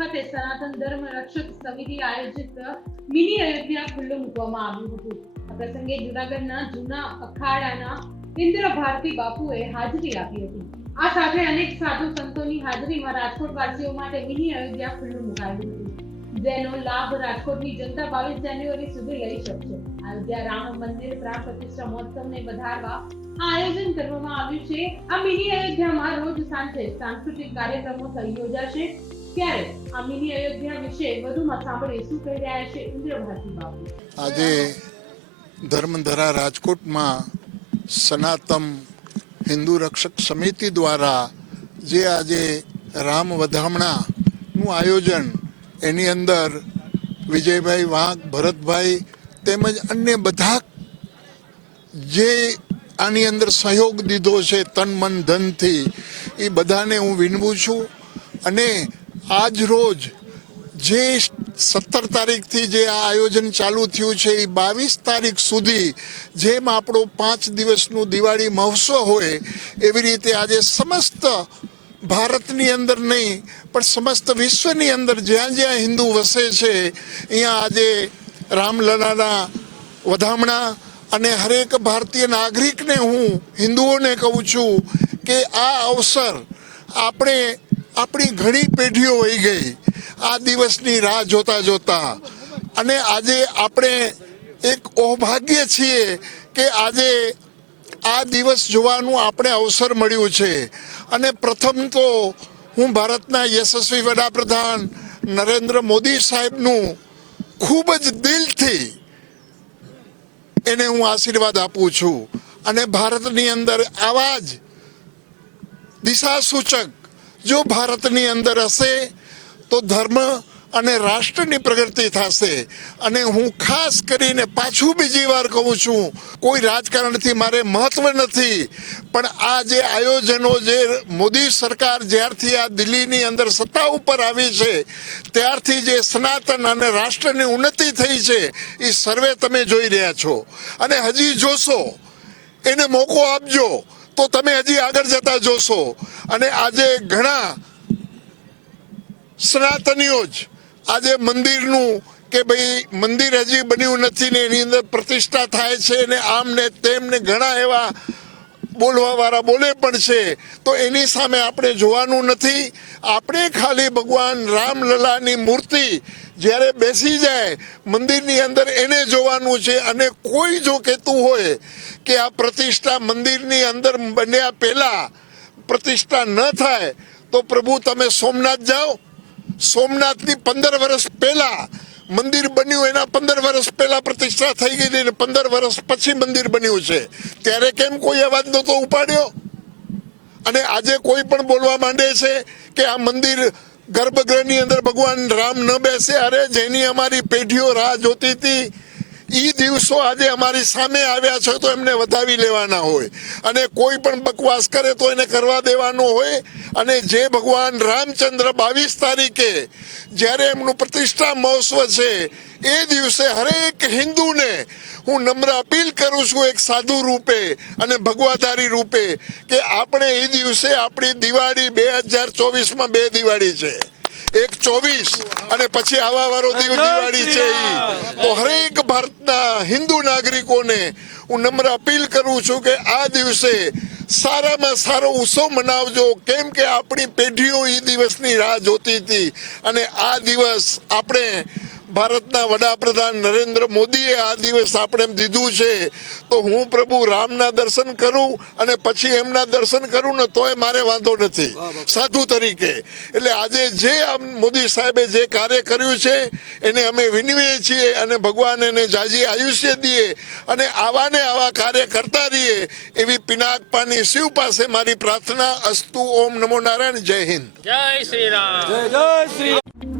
ખાતે સનાતન ધર્મ રક્ષક સમિતિ આયોજિત મિની અયોધ્યા ખુલ્લું મૂકવામાં આવ્યું હતું. આ પ્રસંગે જુનાગઢના જૂના અખાડાના ઇન્દ્ર ભારતી બાપુએ હાજરી આપી હતી. આ સાથે અનેક સાધુ સંતોની હાજરીમાં રાજકોટ વાસીઓ માટે મિની અયોધ્યા ખુલ્લું મુકાયું હતું. જેનો લાભ રાજકોટની જનતા બાવીસ જાન્યુઆરી સુધી લઈ શકશે. અયોધ્યા રામ મંદિર પ્રાણ પ્રતિષ્ઠા મહોત્સવને વધારવા આયોજન કરવામાં આવ્યું છે. આ મિની અયોધ્યામાં રોજ સાંજે સાંસ્કૃતિક કાર્યક્રમો યોજાશે. ત્યારે આ મિની અયોધ્યા વિશે વધુમાં સાંભળીએ શું કહી રહ્યા છે ઇન્દ્રભારતી બાબુ આજે ધર્મધરા રાજકોટમાં સનાતમ હિન્દુ રક્ષક સમિતિ દ્વારા જે આજે રામ વધામણાનું આયોજન, એની અંદર વિજયભાઈ વાંક ભરતભાઈ તેમજ અન્ય બધા જે આની અંદર સહયોગ દીધો છે તન મન ધનથી, એ બધાને હું વિનવું છું અને આજ રોજ જે સત્તર તારીખથી જે આ આયોજન ચાલુ થયું છે, એ બાવીસ તારીખ સુધી જેમ આપણો પાંચ દિવસનું દિવાળી મહોત્સવ હોય, એવી રીતે આજે સમસ્ત ભારતની અંદર નહીં, પણ સમસ્ત વિશ્વની અંદર જ્યાં જ્યાં હિન્દુ વસે છે, અહીંયા આજે રામલલાના વધામણા અને હરેક ભારતીય નાગરિકને હું હિન્દુઓને કહું છું કે આ અવસર આપણે આપણી ઘણી પેઢીઓ વહી ગઈ. આ દિવસની રાહ જોતા જોતા. અને આજે આપણે એક ઔભાગ્ય છીએ કે આજે આ દિવસ જોવાનું આપણે અવસર મળ્યું છે. અને પ્રથમ તો હું ભારતના યશસ્વી વડાપ્રધાન નરેન્દ્ર મોદી સાહેબનું ખૂબ જ દિલથી એને હું આશીર્વાદ આપું છું. અને ભારતની અંદર આવા જ દિશા સૂચક જો ભારતની અંદર હશે, તો ધર્મ અને રાષ્ટ્રની પ્રગતિ થશે. અને હું ખાસ કરીને પાછું બીજી વાર કહું છું, કોઈ રાજકારણથી મારે મહત્વ નથી, પણ આ જે આયોજનો જે મોદી સરકાર જ્યારથી આ દિલ્હીની અંદર સત્તા ઉપર આવી છે, ત્યારથી જે સનાતન અને રાષ્ટ્રની ઉન્નતિ થઈ છે, એ સર્વે તમે જોઈ રહ્યા છો. અને હજી જોશો, એને મોકો આપજો. તો તમે હજી આગળ જતા જોશો. અને આજે ઘણા સનાતનીઓ જ આજે મંદિરનું કે ભાઈ મંદિર હજી બન્યું નથી ને એની અંદર પ્રતિષ્ઠા થાય છે ને આમ ને તેમ ને ઘણા એવા બોલવા વાળા બોલે પણ છે, તો એની સામે આપણે જોવાનું નથી. આપણે ખાલી ભગવાન રામલલાની મૂર્તિ જ્યારે બેસી જાય, મંદિરની અંદર એને જોવાનું છે અને કોઈ જો કહેતું હોય કે આ પ્રતિષ્ઠા મંદિરની અંદર બન્યા પહેલા પ્રતિષ્ઠા ન થાય, તો પ્રભુ તમે સોમનાથ જાઓ. સોમનાથની પંદર વર્ષ પહેલા મંદિર બન્યું એના પંદર વર્ષ પહેલા પ્રતિષ્ઠા થઈ ગઈ હતી પંદર વર્ષ પછી મંદિર બન્યું છે. ત્યારે કેમ કોઈ અવાજ નહોતો ઉપાડ્યો? અને આજે કોઈ પણ બોલવા માંડે છે કે આ મંદિર ગર્ભગૃહની અંદર ભગવાન રામ ન બેસે, અરે જેની અમારી પેઢીઓ રાહ જોતી હતી ઈ દિવસો આજે અમારી સામે આવ્યા છે તો એમને વધાવી લેવાના હોય. અને કોઈ પણ બકવાસ કરે તો એને કરવા દેવાનો હોય. અને જે ભગવાન રામચંદ્ર બાવીસ તારીખે જ્યારે એમનું પ્રતિષ્ઠા મહોત્સવ છે, એ દિવસે હરેક હિન્દુને હું નમ્ર અપીલ કરું છું એક સાધુ રૂપે અને ભગવાધારી રૂપે કે આપણે એ દિવસે આપણી દિવાળી બે હજાર ચોવીસમાં બે દિવાળી છે. એક ચોવીસ. અને પછી આવા વારો દિવાળી છે તો હરેક ભારતના હિન્દુ નાગરિકોને હું નમ્ર અપીલ કરું છું કે આ દિવસે સારામાં સારો ઉત્સવ મનાવજો. કેમ કે આપણી પેઢીઓ એ દિવસની રાહ જોતી હતી. અને આ દિવસ આપણે ભારતના વડાપ્રધાન નરેન્દ્ર મોદીએ આ દિવસ આપણે એમ દીધું છે તો હું પ્રભુ રામના દર્શન કરું અને પછી એમના દર્શન કરું ને તોય મારે વાંધો નથી. સાધુ તરીકે. એટલે આજે જે આમ મોદી સાહેબે જે કાર્ય કર્યું છે એને અમે વિનવીએ છીએ અને ભગવાન એને જાજી આયુષ્ય દઈએ અને આવા ને આવા કાર્ય કરતા રહીએ એવી પિનાકપાની શિવ પાસે મારી પ્રાર્થના અસ્તુ ઓમ નમો નારાયણ જય હિન્દ. જય શ્રી રામ. જય જય શ્રી રામ.